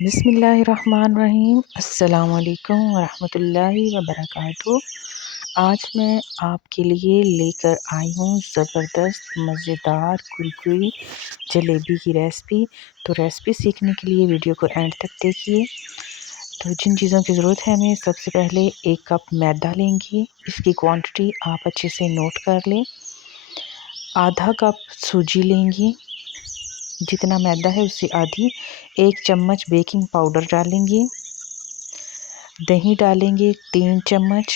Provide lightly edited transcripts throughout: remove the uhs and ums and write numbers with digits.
بسم اللہ الرحمن الرحیم۔ السلام علیکم ورحمۃ اللہ وبرکاتہ۔ آج میں آپ کے لیے لے کر آئی ہوں زبردست مزیدار کرکری جلیبی کی ریسپی۔ تو ریسپی سیکھنے کے لیے ویڈیو کو اینڈ تک دیکھیے۔ تو جن چیزوں کی ضرورت ہے ہمیں، سب سے پہلے 1 کپ میدا لیں گے۔ اس کی کوانٹٹی آپ اچھے سے نوٹ کر لیں۔ آدھا کپ سوجی لیں گی، جتنا میدا ہے اس سے آدھی۔ 1 چمچ بیکنگ پاؤڈر ڈالیں گے۔ دہی ڈالیں گے 3 چمچ۔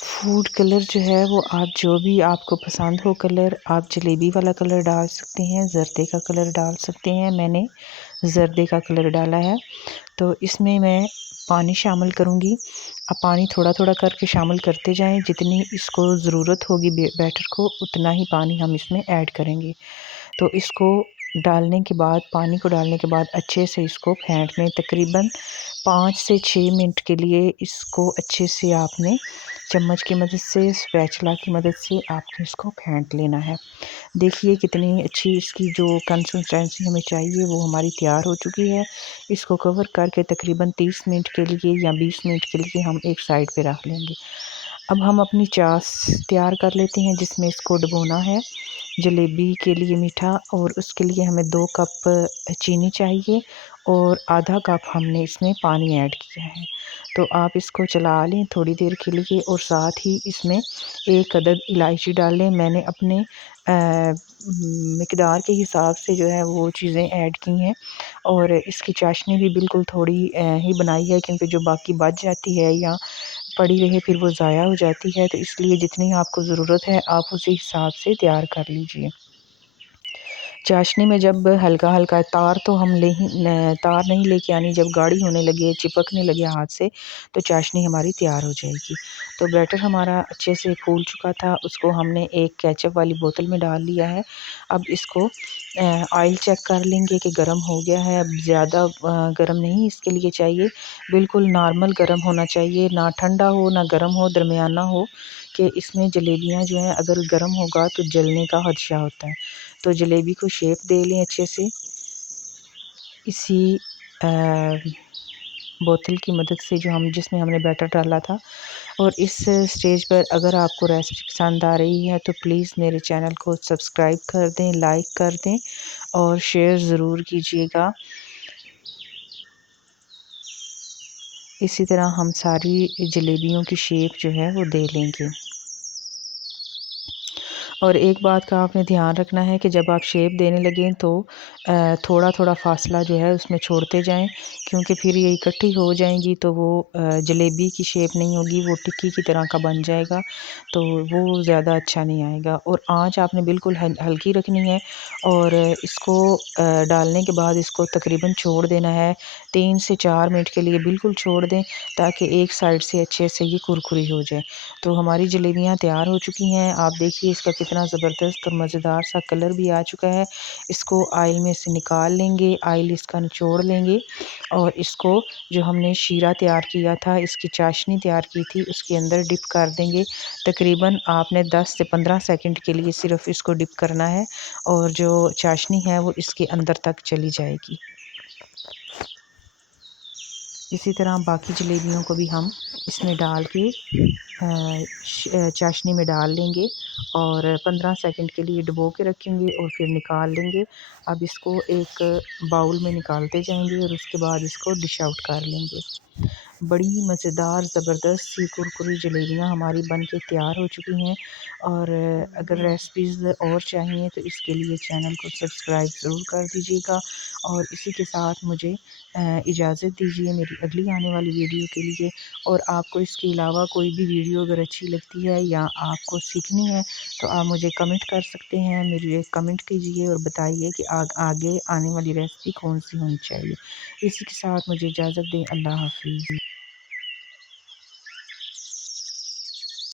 فوڈ کلر جو ہے وہ آپ جو بھی آپ کو پسند ہو کلر، آپ جلیبی والا کلر ڈال سکتے ہیں، زردے کا کلر ڈال سکتے ہیں۔ میں نے زردے کا کلر ڈالا ہے۔ تو اس میں پانی شامل کروں گی۔ اب پانی تھوڑا تھوڑا کر کے شامل کرتے جائیں، جتنی اس کو ضرورت ہوگی بیٹر کو اتنا ہی پانی ہم اس میں ایڈ کریں گے۔ تو اس کو ڈالنے کے بعد، پانی کو ڈالنے کے بعد اچھے سے اس کو پھینٹ لیں۔ تقریباً 5 سے 6 منٹ کے لیے اس کو اچھے سے آپ نے چمچ کی مدد سے، اسپیچلا کی مدد سے آپ نے اس کو پھینٹ لینا ہے۔ دیکھیے کتنی اچھی اس کی جو کنسسٹنسی ہمیں چاہیے وہ ہماری تیار ہو چکی ہے۔ اس کو کور کر کے تقریباً 30 منٹ کے لیے یا 20 منٹ کے لیے ہم ایک سائڈ پہ رکھ لیں گے۔ اب ہم اپنی چاس تیار کر لیتے ہیں جس میں اس کو ڈبونا ہے جلیبی کے لیے میٹھا، اور اس کے لیے ہمیں 2 کپ چینی چاہیے اور آدھا کپ ہم نے اس میں پانی ایڈ کیا ہے۔ تو آپ اس کو چلا لیں تھوڑی دیر کے لیے، اور ساتھ ہی اس میں 1 عدد الائچی ڈال لیں۔ میں نے اپنے مقدار کے حساب سے جو ہے وہ چیزیں ایڈ کی ہیں، اور اس کی چاشنی بھی بالکل تھوڑی ہی بنائی ہے، کیونکہ جو باقی بچ جاتی ہے یا پڑی رہے پھر وہ ضائع ہو جاتی ہے۔ تو اس لیے جتنی آپ کو ضرورت ہے آپ اسی حساب سے تیار کر لیجئے۔ چاشنی میں جب ہلکا ہلکا تار نہیں لے کے آنی، جب گاڑھی ہونے لگے، چپکنے لگے ہاتھ سے، تو چاشنی ہماری تیار ہو جائے گی۔ تو بیٹر ہمارا اچھے سے پھول چکا تھا، اس کو ہم نے ایک کیچپ والی بوتل میں ڈال لیا ہے۔ اب اس کو آئل چیک کر لیں گے کہ گرم ہو گیا ہے۔ اب زیادہ گرم نہیں اس کے لیے چاہیے، بالکل نارمل گرم ہونا چاہیے، نہ ٹھنڈا ہو نہ گرم ہو، درمیانہ ہو، کہ اس میں جلیبیاں جو ہیں اگر گرم ہوگا تو جلنے کا خدشہ ہوتا ہے۔ تو جلیبی کو شیپ دے لیں اچھے سے اسی بوتل کی مدد سے جس میں ہم نے بیٹر ڈالا تھا۔ اور اس سٹیج پر اگر آپ کو ریسپی پسند آ رہی ہے تو پلیز میرے چینل کو سبسکرائب کر دیں، لائک کر دیں اور شیئر ضرور کیجیے گا۔ اسی طرح ہم ساری جلیبیوں کی شیپ جو ہے وہ دے لیں گے۔ اور ایک بات کا آپ نے دھیان رکھنا ہے کہ جب آپ شیپ دینے لگیں تو تھوڑا تھوڑا فاصلہ جو ہے اس میں چھوڑتے جائیں، کیونکہ پھر یہ اکٹھی ہو جائیں گی تو وہ جلیبی کی شیپ نہیں ہوگی، وہ ٹکی کی طرح کا بن جائے گا، تو وہ زیادہ اچھا نہیں آئے گا۔ اور آنچ آپ نے بالکل ہلکی رکھنی ہے، اور اس کو ڈالنے کے بعد اس کو تقریباً چھوڑ دینا ہے 3 سے 4 منٹ کے لیے، بالکل چھوڑ دیں تاکہ ایک سائڈ سے اچھے سے یہ کرکری ہو جائے۔ تو ہماری جلیبیاں تیار ہو چکی ہیں۔ آپ دیکھیے اس کا کتنا زبردست اور مزیدار سا کلر بھی آ چکا ہے۔ اس کو آئل میں سے نکال لیں گے، آئل اس کا نچوڑ لیں گے، اور اس کو جو ہم نے شیرہ تیار کیا تھا، اس کی چاشنی تیار کی تھی، اس کے اندر ڈپ کر دیں گے۔ تقریباً آپ نے 10 سے 15 سیکنڈ کے لیے صرف اس کو ڈپ کرنا ہے، اور جو چاشنی ہے وہ اس کے اندر تک چلی جائے گی۔ اسی طرح باقی جلیبیوں کو بھی ہم اس میں ڈال کے چاشنی میں ڈال لیں گے، اور 15 سیکنڈ کے لیے ڈبو کے رکھیں گے اور پھر نکال لیں گے۔ اب اس کو ایک باؤل میں نکالتے جائیں گے، اور اس کے بعد اس کو ڈش آؤٹ کر لیں گے۔ بڑی مزیدار زبردست سی کرکری جلیبیاں ہماری بن کے تیار ہو چکی ہیں۔ اور اگر ریسپیز اور چاہیے تو اس کے لیے چینل کو سبسکرائب ضرور کر دیجیے گا، اور اسی کے ساتھ مجھے اجازت دیجیے میری اگلی آنے والی ویڈیو کے لیے۔ اور آپ کو اس کے علاوہ کوئی بھی ویڈیو اگر اچھی لگتی ہے یا آپ کو سیکھنی ہے تو آپ مجھے کمنٹ کر سکتے ہیں، مجھے کمنٹ کیجیے اور بتائیے کہ آگے آنے والی ریسپی کون سی ہونی چاہیے۔ اسی کے ساتھ مجھے اجازت دیں۔ اللہ حافظ۔